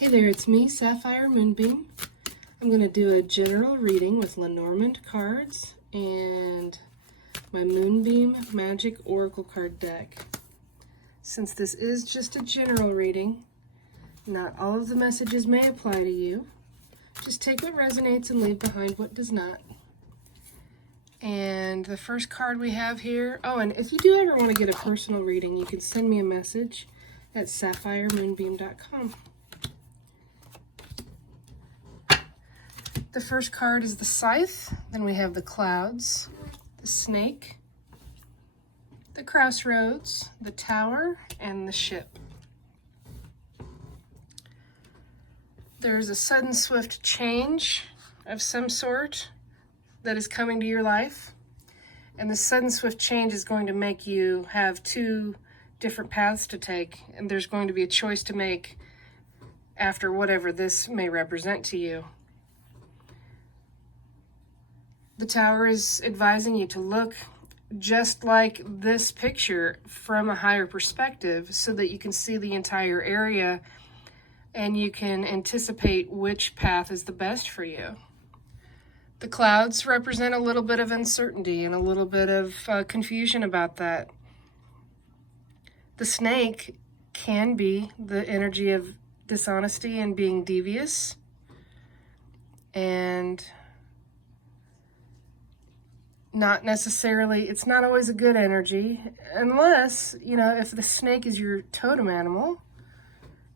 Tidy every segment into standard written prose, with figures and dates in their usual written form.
Hey there, it's me, Sapphire Moonbeam. I'm going to do a general reading with Lenormand cards and my Moonbeam Magick Oracle card deck. Since this is just a general reading, not all of the messages may apply to you. Just take what resonates and leave behind what does not. And the first card we have here, and if you do ever want to get a personal reading, you can send me a message at sapphiremoonbeam.com. The first card is the Scythe, then we have the Clouds, the Snake, the Crossroads, the Tower, and the Ship. There's a sudden, swift change of some sort that is coming to your life, and the sudden, swift change is going to make you have two different paths to take, and there's going to be a choice to make after whatever this may represent to you. The Tower is advising you to look just like this picture from a higher perspective so that you can see the entire area and you can anticipate which path is the best for you. The Clouds represent a little bit of uncertainty and a little bit of confusion about that. The Snake can be the energy of dishonesty and being devious, and not necessarily, it's not always a good energy, unless, if the snake is your totem animal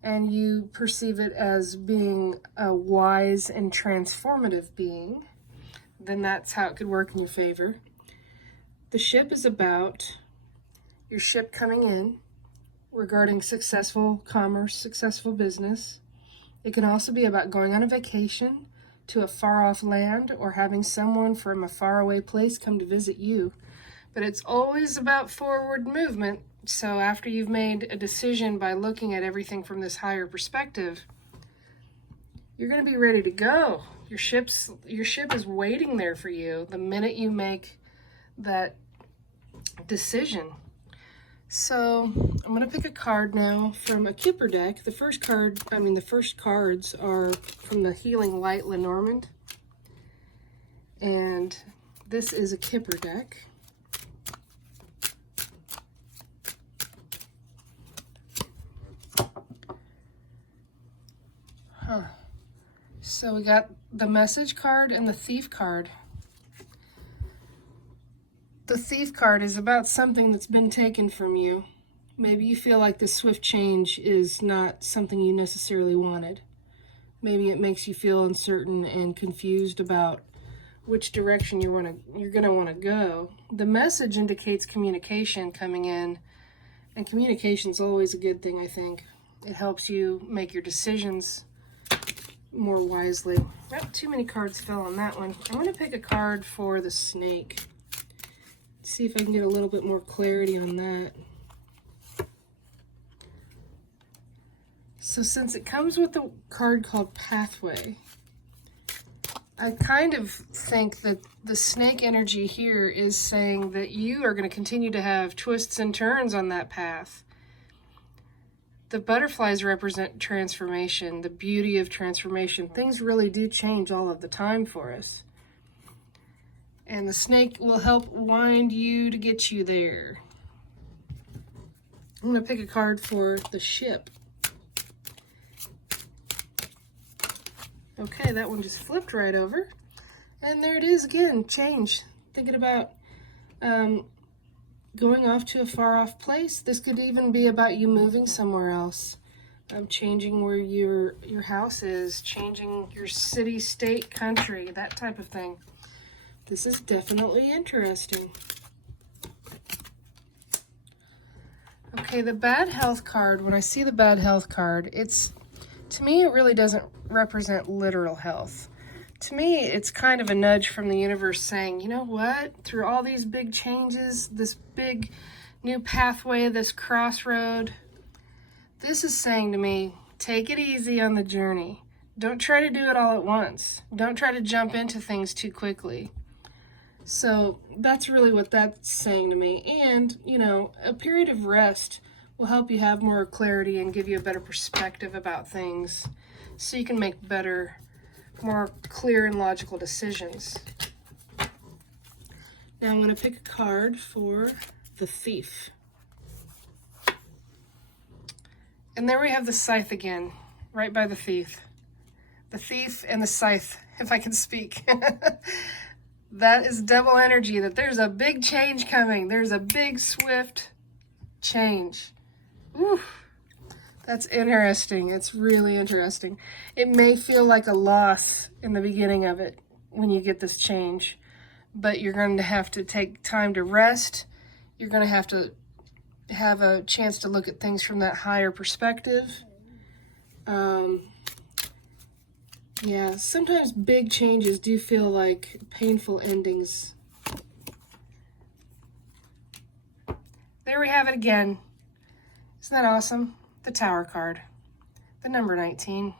and you perceive it as being a wise and transformative being, then that's how it could work in your favor. The Ship is about your ship coming in regarding successful commerce, successful business. It can also be about going on a vacation to a far-off land or having someone from a faraway place come to visit you. But it's always about forward movement. So after you've made a decision by looking at everything from this higher perspective, you're going to be ready to go. Your ship is waiting there for you the minute you make that decision. So I'm going to pick a card now from a Kipper deck. The first cards are from the Healing Light Lenormand. And this is a Kipper deck. So we got the Message card and the Thief card. The Thief card is about something that's been taken from you. Maybe you feel like the swift change is not something you necessarily wanted. Maybe it makes you feel uncertain and confused about which direction you're going to want to go. The Message indicates communication coming in, and communication is always a good thing, I think. It helps you make your decisions more wisely. Oh, too many cards fell on that one. I'm going to pick a card for the Snake. See if I can get a little bit more clarity on that. So since it comes with a card called Pathway, I kind of think that the snake energy here is saying that you are going to continue to have twists and turns on that path. The butterflies represent transformation, the beauty of transformation. Things really do change all of the time for us. And the snake will help wind you to get you there. I'm going to pick a card for the Ship. Okay, that one just flipped right over. And there it is again, change. Thinking about going off to a far-off place. This could even be about you moving somewhere else. Changing where your house is, changing your city, state, country, that type of thing. This is definitely interesting. Okay, the Bad Health card, when I see the Bad Health card, to me, it really doesn't represent literal health. To me, it's kind of a nudge from the universe saying, you know what? Through all these big changes, this big new pathway, this crossroad, this is saying to me, take it easy on the journey. Don't try to do it all at once. Don't try to jump into things too quickly. So that's really what that's saying to me. And, a period of rest will help you have more clarity and give you a better perspective about things so you can make better, more clear and logical decisions. Now I'm going to pick a card for the Thief. And there we have the Scythe again, right by the Thief. The Thief and the Scythe, if I can speak. That is double energy, that there's a big change coming. There's a big, swift change. Ooh, that's interesting. It's really interesting. It may feel like a loss in the beginning of it when you get this change, but you're going to have to take time to rest. You're going to have a chance to look at things from that higher perspective. Yeah, sometimes big changes do feel like painful endings. There we have it again. Isn't that awesome? The Tower card, the number 19.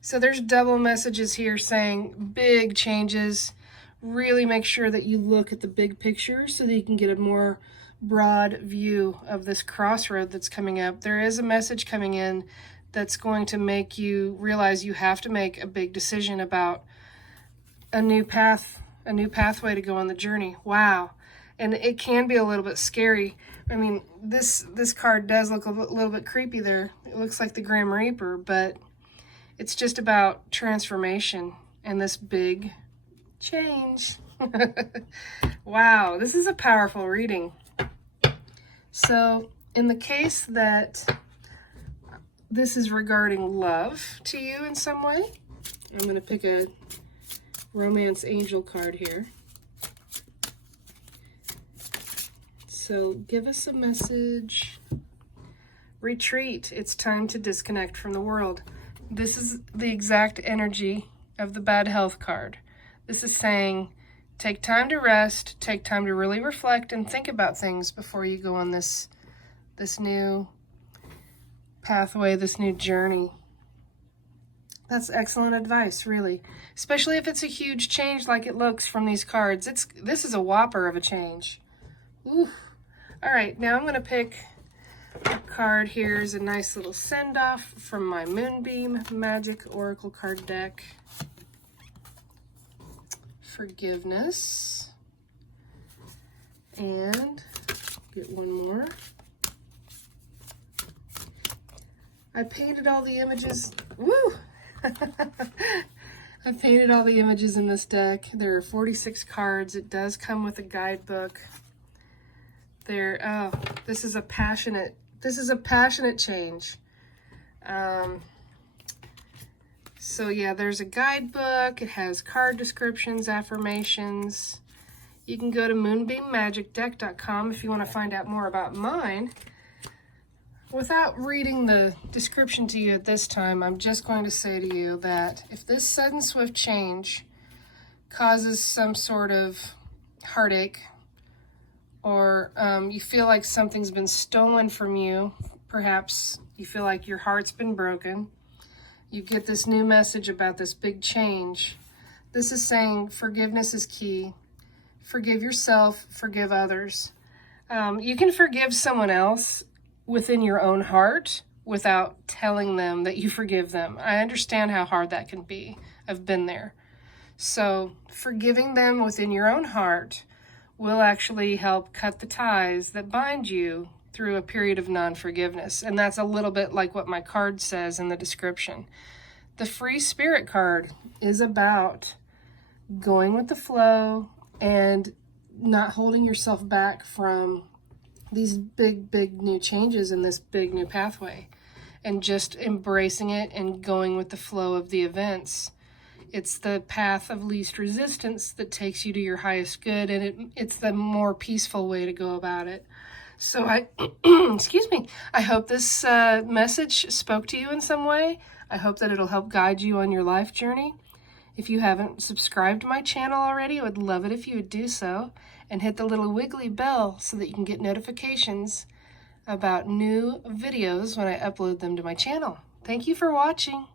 So there's double messages here saying big changes. Really make sure that you look at the big picture so that you can get a more broad view of this crossroad that's coming up. There is a message coming in that's going to make you realize you have to make a big decision about a new path, a new pathway to go on the journey. Wow. And it can be a little bit scary. I mean, this card does look a little bit creepy there. It looks like the Grim Reaper, but it's just about transformation and this big change. Wow, this is a powerful reading. So in the case that this is regarding love to you in some way, I'm going to pick a Romance Angel card here. So give us a message. Retreat. It's time to disconnect from the world. This is the exact energy of the bad health card. This is saying take time to rest, take time to really reflect and think about things before you go on this new pathway, this new journey. That's excellent advice, really. Especially if it's a huge change like it looks from these cards. This is a whopper of a change. Ooh. All right, now I'm going to pick a card. Here's a nice little send-off from my Moonbeam Magick Oracle card deck. Forgiveness. And get one more. I painted all the images. Woo! I painted all the images in this deck. There are 46 cards. It does come with a guidebook. This is a passionate change. So yeah, there's a guidebook. It has card descriptions, affirmations. You can go to moonbeammagicdeck.com if you want to find out more about mine. Without reading the description to you at this time, I'm just going to say to you that if this sudden swift change causes some sort of heartache, or you feel like something's been stolen from you, perhaps you feel like your heart's been broken, you get this new message about this big change. This is saying forgiveness is key. Forgive yourself, forgive others. You can forgive someone else within your own heart without telling them that you forgive them. I understand how hard that can be. I've been there. So forgiving them within your own heart will actually help cut the ties that bind you through a period of non-forgiveness. And that's a little bit like what my card says in the description. The Free Spirit card is about going with the flow and not holding yourself back from these big new changes in this big new pathway, and just embracing it and going with the flow of the events. It's the path of least resistance that takes you to your highest good, and it's the more peaceful way to go about it. So excuse me, I hope this message spoke to you in some way. I hope that it'll help guide you on your life journey. If you haven't subscribed to my channel already, I would love it if you would do so, and hit the little wiggly bell so that you can get notifications about new videos when I upload them to my channel. Thank you for watching.